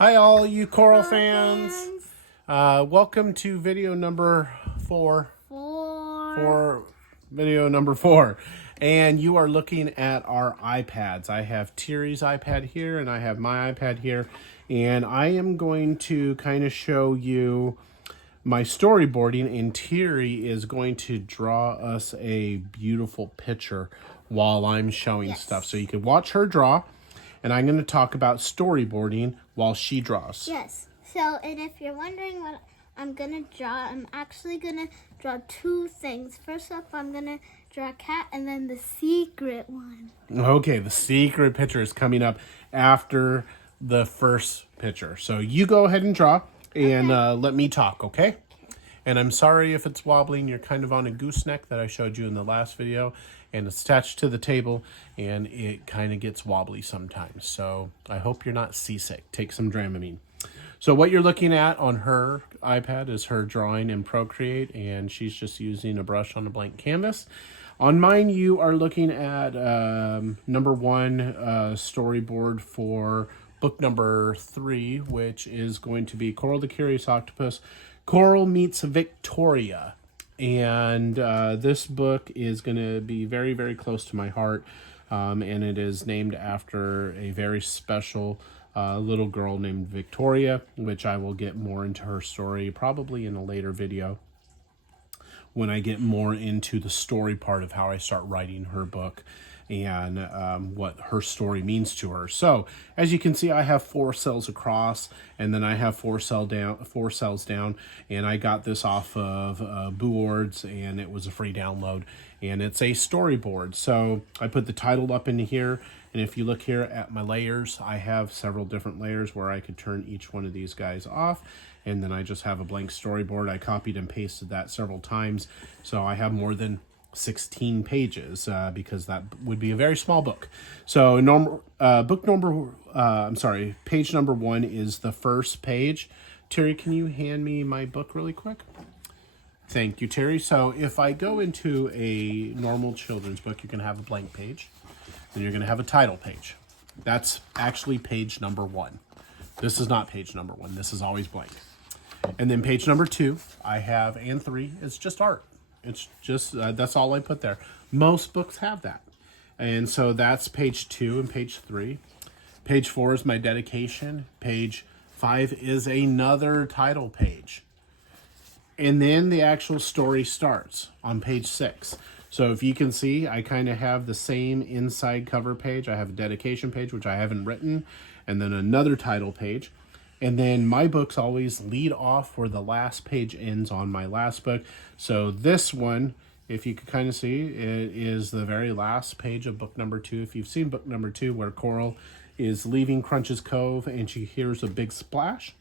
Hi all you Coral Coral fans. fans. Welcome to video number four. Video number 4. And you are looking at our iPads. I have Tyrie's iPad here and I have my iPad here. And I am going to kind of show you my storyboarding, and Tyrie is going to draw us a beautiful picture while I'm showing stuff. So you can watch her draw, and I'm going to talk about storyboarding while she draws. Yes. So, and if you're wondering what I'm going to draw, I'm actually going to draw two things. First up, I'm going to draw a cat, and then the secret one. Okay, the secret picture is coming up after the first picture. So you go ahead and draw, and let me talk, okay? And I'm sorry if it's wobbling. You're kind of on a gooseneck that I showed you in the last video, and it's attached to the table, and it kind of gets wobbly sometimes. So I hope you're not seasick. Take some Dramamine. So what you're looking at on her iPad is her drawing in Procreate, and she's just using a brush on a blank canvas. On mine, you are looking at number 1 storyboard for book number 3, which is going to be Coral the Curious Octopus, Coral Meets Victoria. And this book is going to be very, very close to my heart, and it is named after a very special little girl named Victoria, which I will get more into her story probably in a later video when I get more into the story part of how I start writing her book and what her story means to her. So as you can see, I have 4 cells across, and then I have 4 cells down, and I got this off of Boards, and it was a free download, and it's a storyboard. So I put the title up into here, and if you look here at my layers, I have several different layers where I could turn each one of these guys off, and then I just have a blank storyboard. I copied and pasted that several times, so I have more than 16 pages because that would be a very small book. So page number 1 is the first page. Tyrie, can you hand me my book really quick? Thank you, Tyrie. So if I go into a normal children's book, you're going to have a blank page. Then you're going to have a title page. That's actually page number 1. This is not page number 1. This is always blank. And then page number 2, I have, and 3, it's just art. It's just, that's all I put there. Most books have that. And so that's page 2 and page 3. Page 4 is my dedication. Page 5 is another title page. And then the actual story starts on page 6. So if you can see, I kind of have the same inside cover page. I have a dedication page, which I haven't written, and then another title page. And then my books always lead off where the last page ends on my last book. So this one, if you could kind of see, it is the very last page of book number 2. If you've seen book number 2, where Coral is leaving Crunch's Cove and she hears a big splash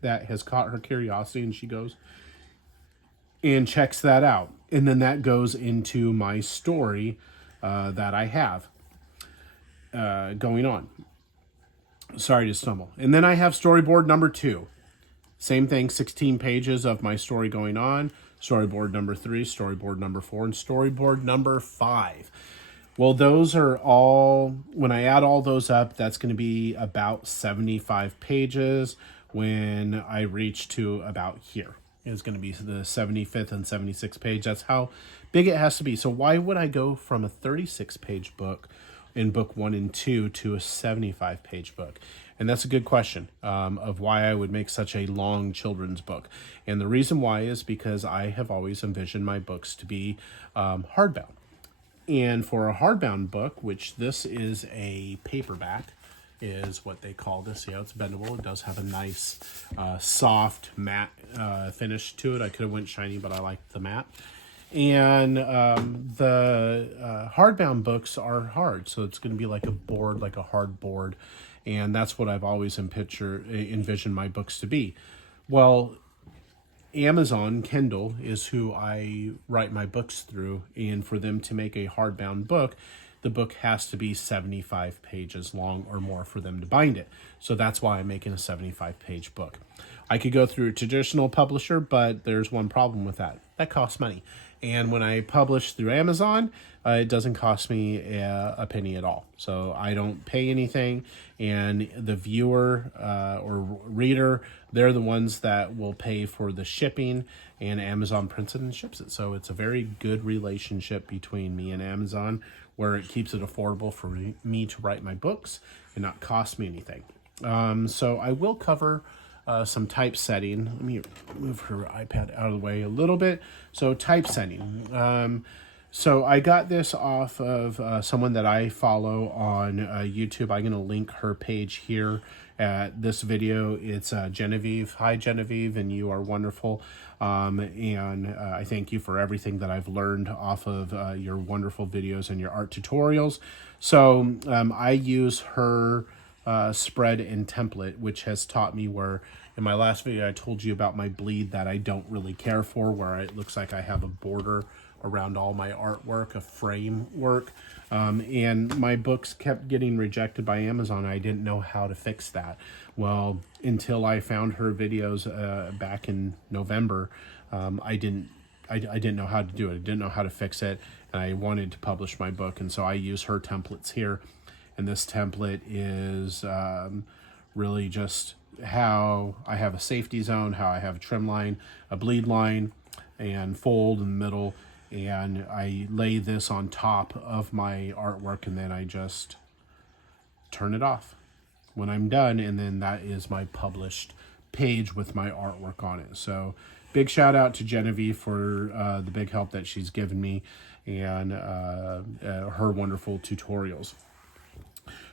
that has caught her curiosity, and she goes and checks that out. And then that goes into my story that I have going on. Sorry to stumble. And then I have storyboard number 2. Same thing, 16 pages of my story going on. Storyboard number 3, storyboard number 4, and storyboard number 5. Well, those are all, when I add all those up, that's going to be about 75 pages. When I reach to about here, it's going to be the 75th and 76th page. That's how big it has to be. So why would I go from a 36-page book in book 1 and 2 to a 75-page book? And that's a good question of why I would make such a long children's book. And the reason why is because I have always envisioned my books to be hardbound. And for a hardbound book, which this is a paperback, is what they call this. Yeah, it's bendable. It does have a nice soft matte finish to it. I could have went shiny, but I like the matte. And the hardbound books are hard, so it's going to be like a board, like a hard board, and that's what I've always envisioned my books to be. Well, Amazon Kindle is who I write my books through, and for them to make a hardbound book, the book has to be 75 pages long or more for them to bind it. So that's why I'm making a 75-page book. I could go through a traditional publisher, but there's one problem with that. That costs money. And when I publish through Amazon, it doesn't cost me a penny at all. So I don't pay anything, and the viewer or reader, they're the ones that will pay for the shipping, and Amazon prints it and ships it. So it's a very good relationship between me and Amazon, where it keeps it affordable for me to write my books and not cost me anything. So I will cover some typesetting. Let me move her iPad out of the way a little bit. So typesetting. So I got this off of someone that I follow on YouTube. I'm going to link her page here at this video. It's Genevieve. Hi, Genevieve, and you are wonderful. And I thank you for everything that I've learned off of your wonderful videos and your art tutorials. So I use her spread and template, which has taught me where in my last video I told you about my bleed that I don't really care for, where it looks like I have a border around all my artwork, a frame work, and my books kept getting rejected by Amazon. I didn't know how to fix that. Well, until I found her videos back in November, I didn't know how to do it. I didn't know how to fix it, and I wanted to publish my book, and so I use her templates here. And this template is really just how I have a safety zone, how I have a trim line, a bleed line, and fold in the middle. And I lay this on top of my artwork, and then I just turn it off when I'm done. And then that is my published page with my artwork on it. So big shout out to Genevieve for the big help that she's given me, and her wonderful tutorials.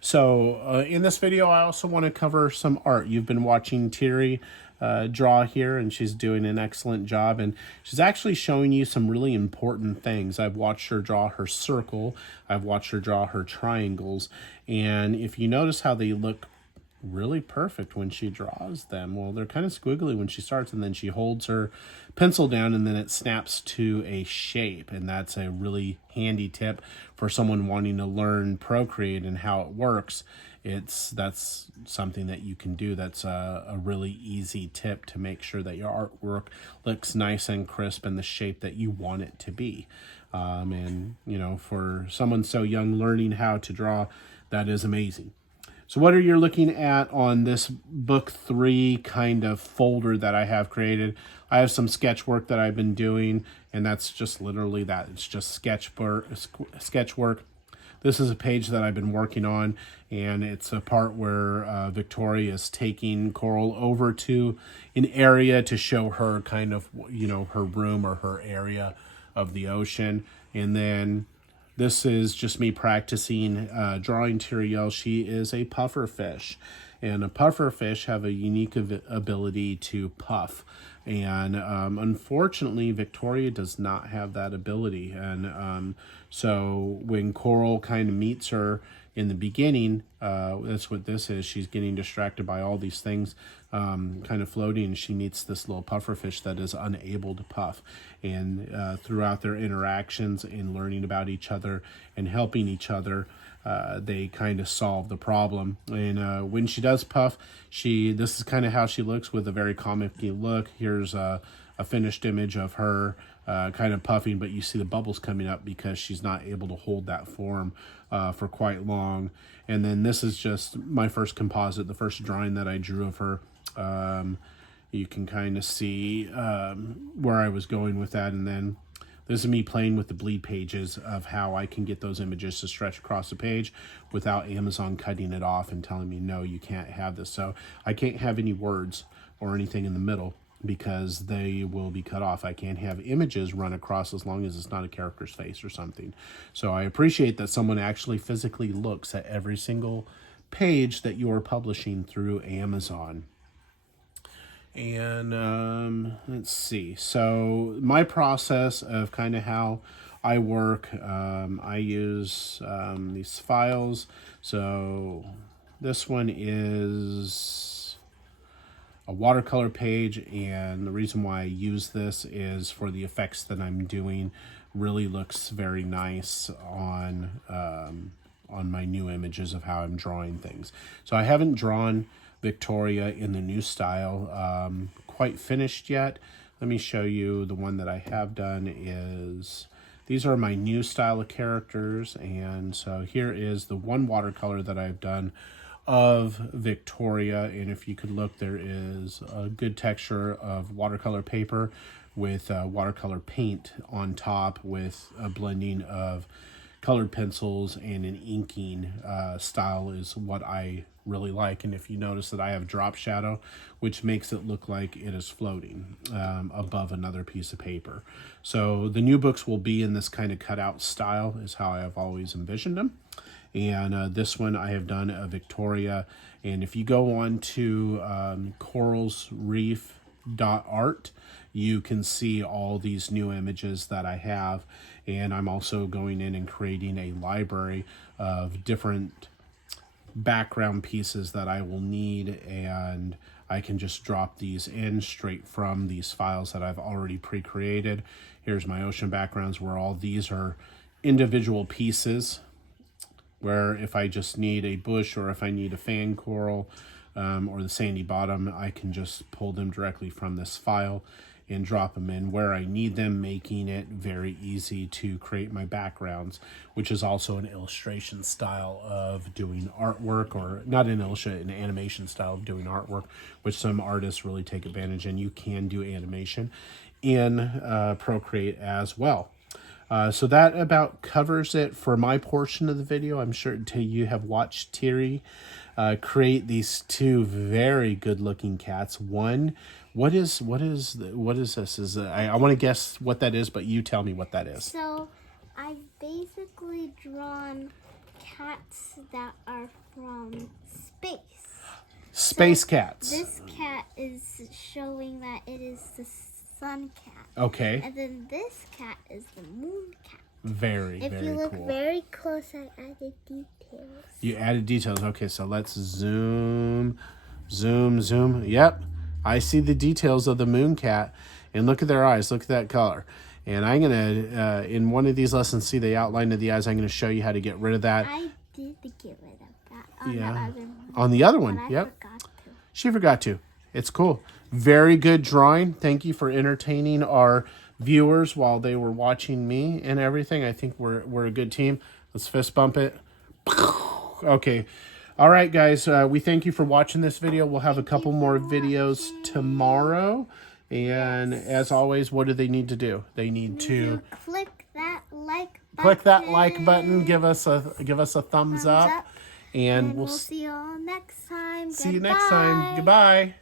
So in this video, I also want to cover some art. You've been watching Tyrie draw here, and she's doing an excellent job, and she's actually showing you some really important things. I've watched her draw her circle. I've watched her draw her triangles, and if you notice how they look really perfect when she draws them, well, they're kind of squiggly when she starts, and then she holds her pencil down, and then it snaps to a shape. And that's a really handy tip for someone wanting to learn Procreate and how it works. That's something that you can do. That's a really easy tip to make sure that your artwork looks nice and crisp in the shape that you want it to be. And you know, for someone so young learning how to draw, that is amazing. So what are you looking at on this book 3 kind of folder that I have created? I have some sketch work that I've been doing, and that's just literally that. It's just sketch work. This is a page that I've been working on, and it's a part where Victoria is taking Coral over to an area to show her kind of, you know, her room or her area of the ocean. And then this is just me practicing drawing Tyrie. She is a puffer fish, and a puffer fish have a unique ability to puff. And unfortunately, Victoria does not have that ability. And so when Coral kind of meets her in the beginning, that's what this is. She's getting distracted by all these things kind of floating, and she meets this little pufferfish that is unable to puff. And throughout their interactions and learning about each other and helping each other, they kind of solve the problem. And when she does puff, this is kind of how she looks, with a very comic-y look. Here's a finished image of her kind of puffing, but you see the bubbles coming up because she's not able to hold that form for quite long. And then this is just my first composite, the first drawing that I drew of her. You can kind of see where I was going with that. And then this is me playing with the bleed pages of how I can get those images to stretch across the page without Amazon cutting it off and telling me, no, you can't have this. So I can't have any words or anything in the middle because they will be cut off. I can't have images run across as long as it's not a character's face or something. So I appreciate that someone actually physically looks at every single page that you are publishing through Amazon. And let's see. So my process of kind of how I work, I use these files. So this one is a watercolor page, and the reason why I use this is for the effects that I'm doing. Really looks very nice on my new images of how I'm drawing things. So I haven't drawn Victoria in the new style quite finished yet, let me show you the one that I have done is, these are my new style of characters. And so here is the one watercolor that I've done of Victoria. And if you could look, there is a good texture of watercolor paper with watercolor paint on top with a blending of colored pencils and an inking style is what I really like. And if you notice that I have drop shadow, which makes it look like it is floating above another piece of paper. So the new books will be in this kind of cutout style is how I have always envisioned them. And this one I have done a Victoria. And if you go on to coralsreef.art, you can see all these new images that I have. And I'm also going in and creating a library of different background pieces that I will need, and I can just drop these in straight from these files that I've already pre-created. Here's my ocean backgrounds where all these are individual pieces, where if I just need a bush or if I need a fan coral or the sandy bottom, I can just pull them directly from this file and drop them in where I need them, making it very easy to create my backgrounds, which is also an illustration style of doing artwork, or not an illustration, an animation style of doing artwork, which some artists really take advantage, and you can do animation in Procreate as well. So that about covers it for my portion of the video. I'm sure you have watched Tyrie create these two very good looking cats. One, what is this? I want to guess what that is, but you tell me what that is. So I've basically drawn cats that are from space. Space cats. This cat is showing that it is the sun cat. Okay. And then this cat is the moon cat. Very, if very you look cool. very close, I added details. You added details. Okay, so let's zoom. Yep. I see the details of the moon cat, and look at their eyes. Look at that color. And I'm going to, in one of these lessons, see the outline of the eyes. I'm going to show you how to get rid of that. I did get rid of that on the other one. On the other one, yep. Forgot to. She forgot to. It's cool. Very good drawing. Thank you for entertaining our viewers while they were watching me and everything. I think we're a good team. Let's fist bump it. Okay. All right, guys. We thank you for watching this video. We'll have a couple more videos tomorrow. And as always, what do they need to do? They need to click that like button. Click that like button. Give us a thumbs up. And we'll see you all next time. See you next time. Goodbye.